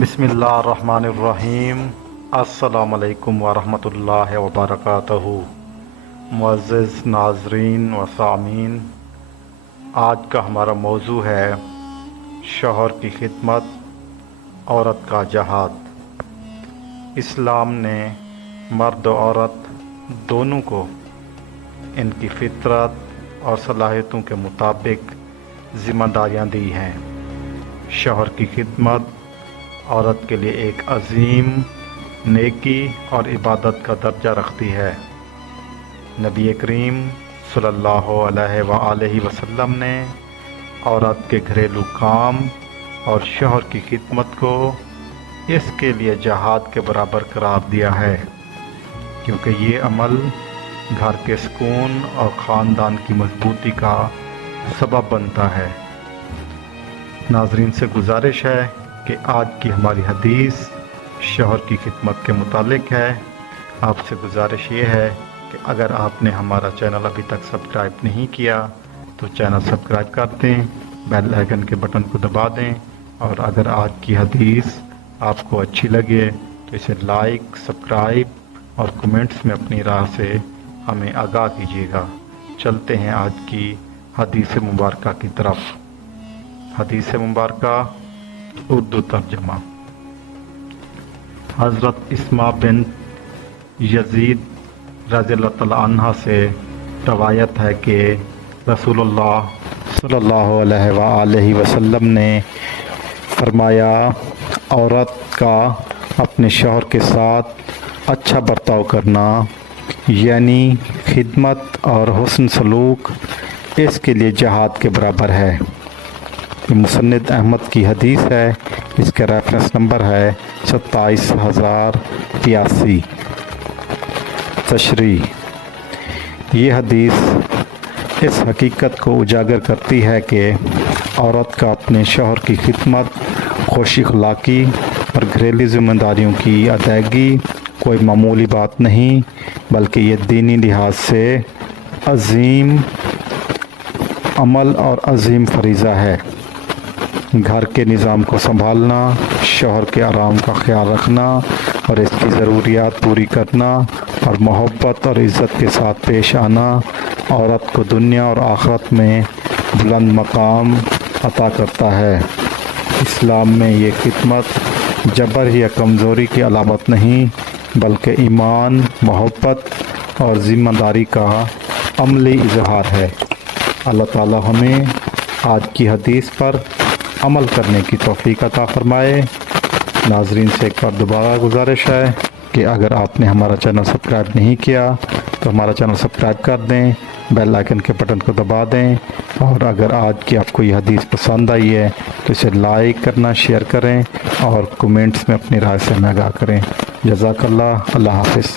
بسم اللہ الرحمن الرحیم۔ السلام علیکم ورحمۃ اللہ وبرکاتہ۔ معزز ناظرین و سامعین، آج کا ہمارا موضوع ہے شوہر کی خدمت، عورت کا جہاد۔ اسلام نے مرد و عورت دونوں کو ان کی فطرت اور صلاحیتوں کے مطابق ذمہ داریاں دی ہیں۔ شوہر کی خدمت عورت کے لیے ایک عظیم نیکی اور عبادت کا درجہ رکھتی ہے۔ نبی کریم صلی اللہ علیہ وآلہ وسلم نے عورت کے گھریلو کام اور شوہر کی خدمت کو اس کے لیے جہاد کے برابر قرار دیا ہے، کیونکہ یہ عمل گھر کے سکون اور خاندان کی مضبوطی کا سبب بنتا ہے۔ ناظرین سے گزارش ہے کہ آج کی ہماری حدیث شوہر کی خدمت کے متعلق ہے۔ آپ سے گزارش یہ ہے کہ اگر آپ نے ہمارا چینل ابھی تک سبسکرائب نہیں کیا تو چینل سبسکرائب کر دیں، بیل آئیکن کے بٹن کو دبا دیں، اور اگر آج کی حدیث آپ کو اچھی لگے تو اسے لائک، سبسکرائب اور کمنٹس میں اپنی راہ سے ہمیں آگاہ کیجیے گا۔ چلتے ہیں آج کی حدیث مبارکہ کی طرف۔ حدیث مبارکہ اردو ترجمہ۔ حضرت اسماء بنت یزید رضی اللہ تعالیٰ عنہ سے روایت ہے کہ رسول اللہ صلی اللہ علیہ وآلہ وسلم نے فرمایا، عورت کا اپنے شوہر کے ساتھ اچھا برتاؤ کرنا، یعنی خدمت اور حسن سلوک، اس کے لیے جہاد کے برابر ہے۔ یہ مسند احمد کی حدیث ہے، اس کا ریفرنس نمبر ہے 27083۔ تشریح: یہ حدیث اس حقیقت کو اجاگر کرتی ہے کہ عورت کا اپنے شوہر کی خدمت، خوش اخلاقی اور گھریلو ذمہ داریوں کی ادائیگی کوئی معمولی بات نہیں، بلکہ یہ دینی لحاظ سے عظیم عمل اور عظیم فریضہ ہے۔ گھر کے نظام کو سنبھالنا، شوہر کے آرام کا خیال رکھنا اور اس کی ضروریات پوری کرنا اور محبت اور عزت کے ساتھ پیش آنا عورت کو دنیا اور آخرت میں بلند مقام عطا کرتا ہے۔ اسلام میں یہ خدمت جبر یا کمزوری کی علامت نہیں، بلکہ ایمان، محبت اور ذمہ داری کا عملی اظہار ہے۔ اللہ تعالی ہمیں آج کی حدیث پر عمل کرنے کی توفیق عطا فرمائے۔ ناظرین سے ایک بار دوبارہ گزارش ہے کہ اگر آپ نے ہمارا چینل سبسکرائب نہیں کیا تو ہمارا چینل سبسکرائب کر دیں، بیل آئیکن کے بٹن کو دبا دیں، اور اگر آج کی آپ کو یہ حدیث پسند آئی ہے تو اسے لائک کرنا، شیئر کریں اور کمنٹس میں اپنی رائے سے ہمیں آگاہ کریں۔ جزاک اللہ۔ اللہ حافظ۔